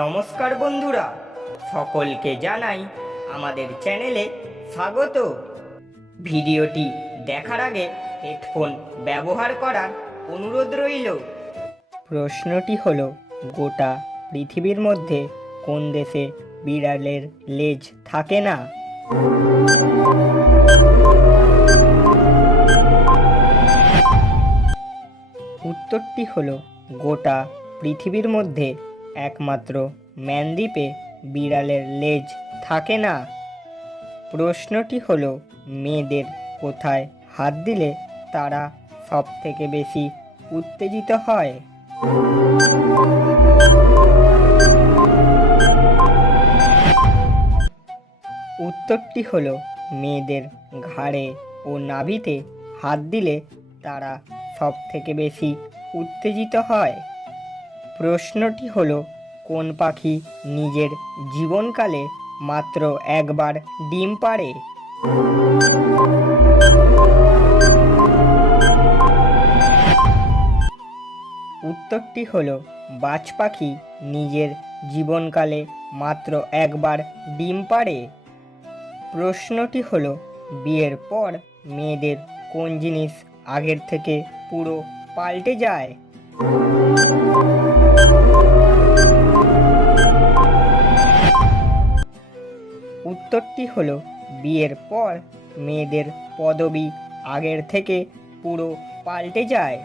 নমস্কার বন্ধুরা, সকলকে জানাই আমাদের চ্যানেলে স্বাগত। ভিডিওটি দেখার আগে হেডফোন ব্যবহার করার অনুরোধ রইল। প্রশ্নটি হল, গোটা পৃথিবীর মধ্যে কোন দেশে বিড়ালের লেজ থাকে না? উত্তরটি হল, গোটা পৃথিবীর মধ্যে একমাত্র ম্যানদ্বীপে বিড়ালের লেজ থাকে না? প্রশ্নটি হলো, মেয়েদের কোথায় হাত দিলে তারা সব থেকে বেশি উত্তেজিত হয়? উত্তরটি হলো, মেয়েদের ঘাড়ে ও নাভিতে হাত দিলে তারা সব থেকে বেশি উত্তেজিত হয়। প্রশ্নটি হলো, কোন পাখি নিজের জীবনকালে মাত্র একবার ডিম পাড়ে? উত্তরটি হলো, বাজ পাখি নিজের জীবনকালে মাত্র একবার ডিম পাড়ে। প্রশ্নটি হলো, বিয়ের পর মেয়েদের কোন জিনিস আগের থেকে পুরো পাল্টে যায়? উত্তরটি হলো বিয়ের পর মেয়েদের পদবি আগের থেকে পুরো পাল্টে যায়।